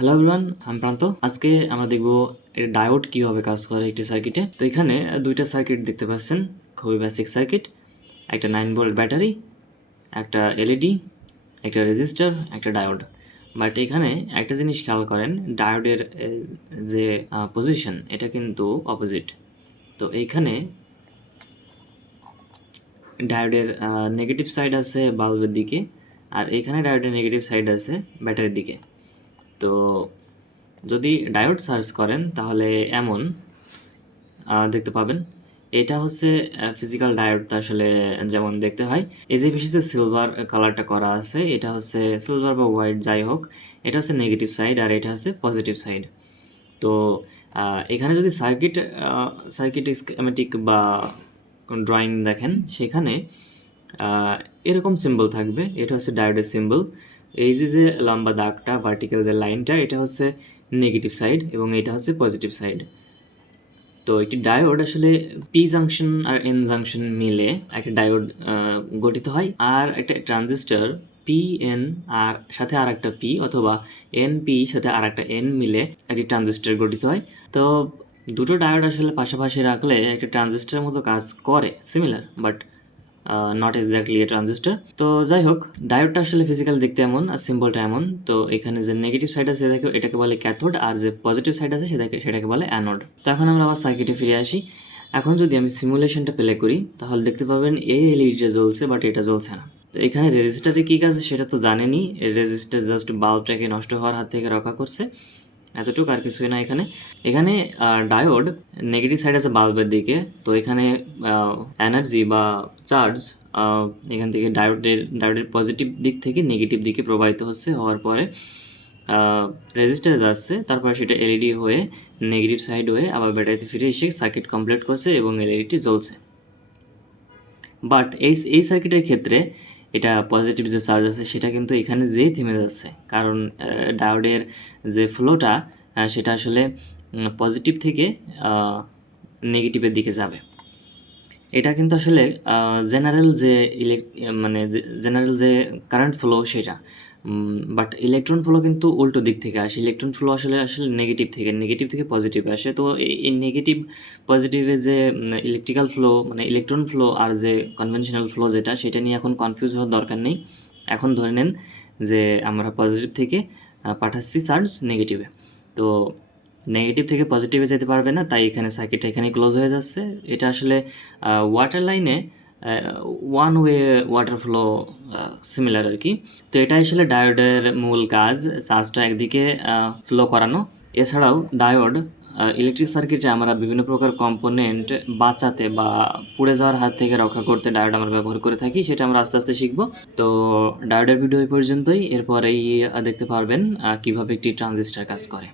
Hello everyone, আমি প্রান্ত। আজকে আমরা দেখব ডায়োড কিভাবে কাজ করে একটি সার্কিটে। তো এখানে দুইটা সার্কিট দেখতে পাচ্ছেন, খুবই বেসিক সার্কিট। একটা 9 ভোল্ট ব্যাটারি, একটা এলইডি, একটা রেজিস্টার, একটা ডায়োড। বাট এখানে একটা জিনিস খেয়াল করেন, ডায়োডের যে পজিশন এটা কিন্তু অপোজিট। তো এইখানে ডায়োডের নেগেটিভ সাইড আছে বাল্বের দিকে, আর এখানে ডায়োডের নেগেটিভ সাইড আছে ব্যাটারির দিকে। তো যদি ডায়োড সার্চ করেন তাহলে এমন দেখতে পাবেন। এটা হচ্ছে ফিজিক্যাল ডায়োডটা আসলে যেমন দেখতে হয়। এই যে বিশেষ সিলভার কালারটা করা আছে, এটা হচ্ছে সিলভার বা হোয়াইট যাই হোক, এটা হচ্ছে নেগেটিভ সাইড আর এটা হচ্ছে পজিটিভ সাইড। তো এখানে যদি সার্কিট স্কিমেটিক বা ড্রয়িং দেখেন, সেখানে এরকম সিম্বল থাকবে। এটা হচ্ছে ডায়োডের সিম্বল। এই যে লম্বা দাগটা, ভার্টিক্যাল যে লাইনটা, এটা হচ্ছে নেগেটিভ সাইড এবং এটা হচ্ছে পজিটিভ সাইড। তো একটি ডায়োড আসলে পি জাংশন আর এন জাংশন মিলে একটা ডায়োড গঠিত হয়। আর একটা ট্রানজিস্টর পি এন আর সাথে আর একটা পি, অথবা এন পি সাথে আর একটা এন মিলে একটি ট্রানজিস্টর গঠিত হয়। তো দুটো ডায়োড আসলে পাশাপাশি রাখলে একটা ট্রানজিস্টরের মতো কাজ করে, similar, but not exactly A transistor. তো যাই হোক, ডায়োডটা আসলে ফিজিক্যাল দেখতে এমন আর সিম্বলটা এমন। তো এখানে যে নেগেটিভ সাইড আছে এটাকে বলে ক্যাথোড, আর যে পজিটিভ সাইড আছে সেটাকে বলে অ্যানোড। তো এখন আমরা আবার সার্কিটে ফিরে আসি। এখন যদি আমি সিমুলেশনটা প্লে করি তাহলে দেখতে পাবেন এই এলইডিটা জ্বলছে, বাট এটা জ্বলছে না। তো এখানে রেজিস্টারে কী কাজ সেটা তো জানেনই। রেজিস্টার জাস্ট বাল্বটাকে নষ্ট হওয়ার হাত থেকে রক্ষা করছে, এতটুকু, আর কিছুই না। এখানে ডায়োড নেগেটিভ সাইড আছে বাল্বের দিকে। তো এখানে এনার্জি বা চার্জ এখান থেকে ডায়োডের পজিটিভ দিক থেকে নেগেটিভ দিকে প্রবাহিত হওয়ার পরে রেজিস্টারে যাচ্ছে, তারপরে সেটা এলইডি হয়ে নেগেটিভ সাইড হয়ে আবার ব্যাটারিতে ফিরে এসে সার্কিট কমপ্লিট করছে এবং এলইডিটি জ্বলছে। বাট এই সার্কিটের ক্ষেত্রে এটা পজিটিভ যে চার্জ আছে সেটা কিন্তু এখানে যেই থেমে যাচ্ছে, কারণ ডায়োডের যে ফ্লোটা সেটা আসলে পজিটিভ থেকে নেগেটিভের দিকে যাবে। এটা কিন্তু আসলে জেনারেল যে কারেন্ট ফ্লো সেটা, বাট ইলেকট্রন ফ্লো কিন্তু উল্টো দিক থেকে আসে। ইলেকট্রন ফ্লো আসলে নেগেটিভ থেকে পজিটিভে আসে। তো এই নেগেটিভ পজিটিভে যে ইলেকট্রিক্যাল ফ্লো, মানে ইলেকট্রন ফ্লো আর যে কনভেনশনাল ফ্লো সেটা নিয়ে এখন কনফিউজ হওয়ার দরকার নেই। এখন ধরে নেন যে আমরা পজিটিভ থেকে পাঠাচ্ছি চার্জ নেগেটিভে। তো নেগেটিভ থেকে পজিটিভে যেতে পারবে না, তাই এখানে সার্কিটটা এখানে ক্লোজ হয়ে যাচ্ছে। এটা আসলে ওয়াটার লাইনে one way water flow similar আর কি। তো এটা আসলে ডায়োডের মূল কাজ, চার্জটা একদিকে ফ্লো করানো। এছাড়াও ডায়োড ইলেকট্রিক সার্কিটে আমরা বিভিন্ন প্রকার কম্পোনেন্ট বাঁচাতে বা পুড়ে যাওয়ার হাত থেকে রক্ষা করতে ডায়োড আমরা ব্যবহার করে থাকি, সেটা আমরা আস্তে আস্তে শিখবো। তো ডায়োডের ভিডিও এই পর্যন্তই। এরপরেই দেখতে পারবেন কীভাবে একটি ট্রানজিস্টর কাজ করে।